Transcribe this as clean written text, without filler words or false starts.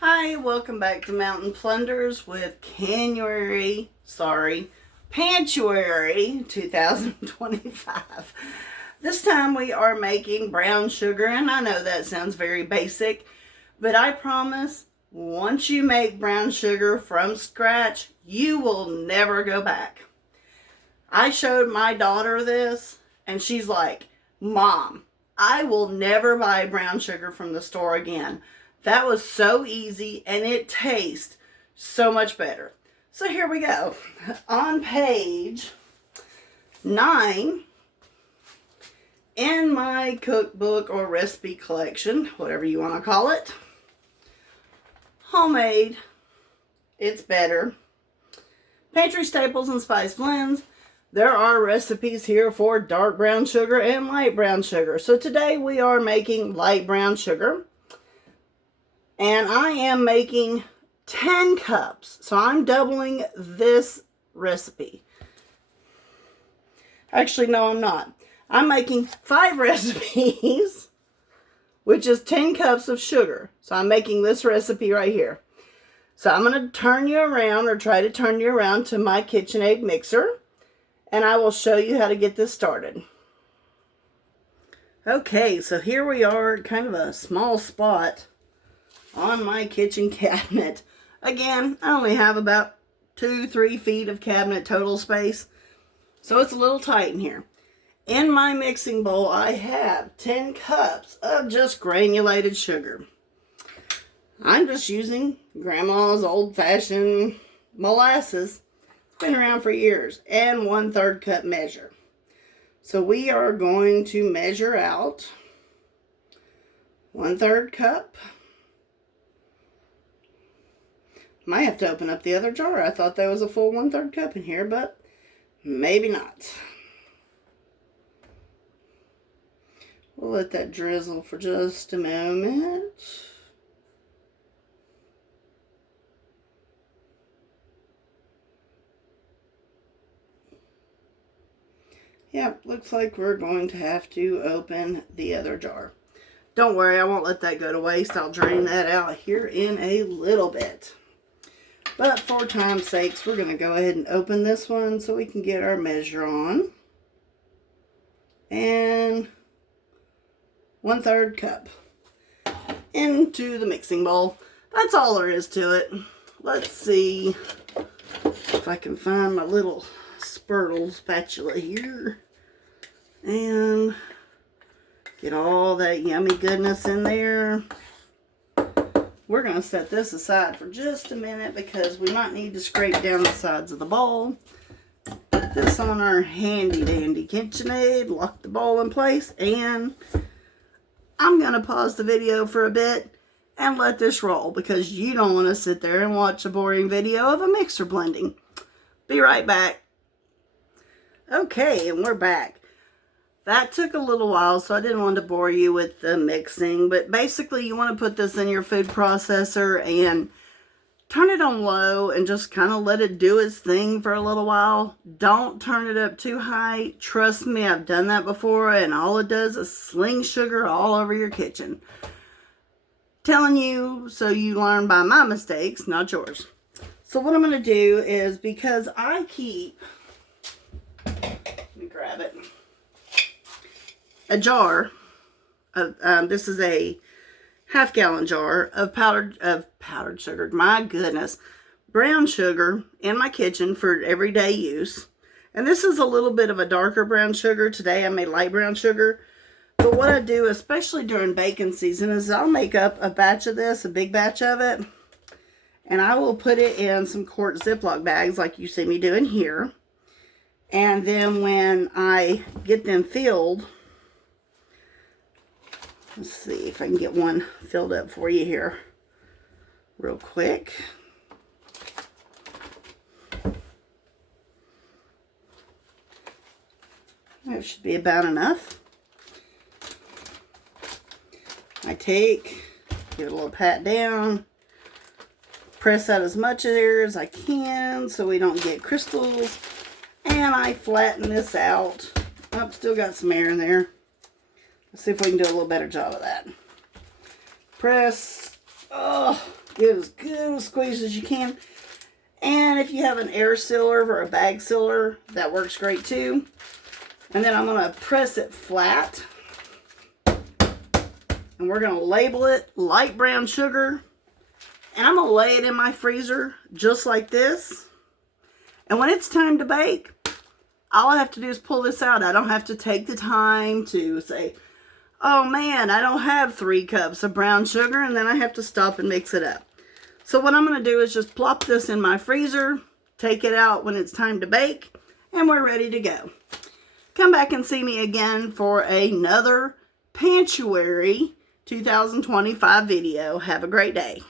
Hi, welcome back to Mountain Plunders with Canuary, Pantuary 2025. This time we are making brown sugar, and I know that sounds very basic, but I promise once you make brown sugar from scratch, you will never go back. I showed my daughter this, and she's like, Mom, I will never buy brown sugar from the store again. That was so easy, and it tastes so much better. So here we go. On page 9 in my cookbook or recipe collection, whatever you want to call it, homemade, it's better, pantry staples and spice blends. There are recipes here for dark brown sugar and light brown sugar. So today we are making light brown sugar. And I am making 10 cups. So I'm doubling this recipe. Actually, no, I'm not. I'm making 5 recipes, which is 10 cups of sugar. So I'm making this recipe right here. So I'm going to turn you around, or try to turn you around to my KitchenAid mixer. And I will show you how to get this started. Okay, so here we are, kind of a small spot on my kitchen cabinet. Again, I only have about 2-3 feet of cabinet total space, so it's a little tight in here. In my mixing bowl, I have 10 cups of just granulated sugar. I'm just using Grandma's old-fashioned molasses. It's been around for years, and 1/3 cup measure. So we are going to measure out 1/3 cup. Might have to open up the other jar. I thought there was a full 1/3 cup in here, but maybe not. We'll let that drizzle for just a moment. Yep, looks like we're going to have to open the other jar. Don't worry, I won't let that go to waste. I'll drain that out here in a little bit. But for time's sakes, we're going to go ahead and open this one so we can get our measure on. And 1/3 cup into the mixing bowl. That's all there is to it. Let's see if I can find my little spurtle spatula here and get all that yummy goodness in there. We're going to set this aside for just a minute because we might need to scrape down the sides of the bowl. Put this on our handy dandy KitchenAid, lock the bowl in place, and I'm going to pause the video for a bit and let this roll because you don't want to sit there and watch a boring video of a mixer blending. Be right back. Okay, and we're back. That took a little while, so I didn't want to bore you with the mixing, but basically you want to put this in your food processor and turn it on low and just kind of let it do its thing for a little while. Don't turn it up too high. Trust me, I've done that before, and all it does is sling sugar all over your kitchen. Telling you so you learn by my mistakes, not yours. So what I'm going to do is, because I keep, let me grab it, a jar of, this is a half-gallon jar of powdered sugar, my goodness, brown sugar in my kitchen for everyday use. And this is a little bit of a darker brown sugar. Today I made light brown sugar. But what I do, especially during baking season, is I'll make up a batch of this, a big batch of it, and I will put it in some quart Ziploc bags like you see me doing here. And then when I get them filled, let's see if I can get one filled up for you here real quick. That should be about enough. I take, give it a little pat down, press out as much air as I can so we don't get crystals, and I flatten this out. Oh, still got some air in there. Let's see if we can do a little better job of that. Press Give it as good a squeeze as you can. And if you have an air sealer or a bag sealer, that works great too. And then I'm going to press it flat. And we're going to label it light brown sugar. And I'm going to lay it in my freezer just like this. And when it's time to bake, all I have to do is pull this out. I don't have to take the time to say, oh man, I don't have 3 cups of brown sugar, and then I have to stop and mix it up. So what I'm going to do is just plop this in my freezer, take it out when it's time to bake, and we're ready to go. Come back and see me again for another Pantuary 2025 video. Have a great day.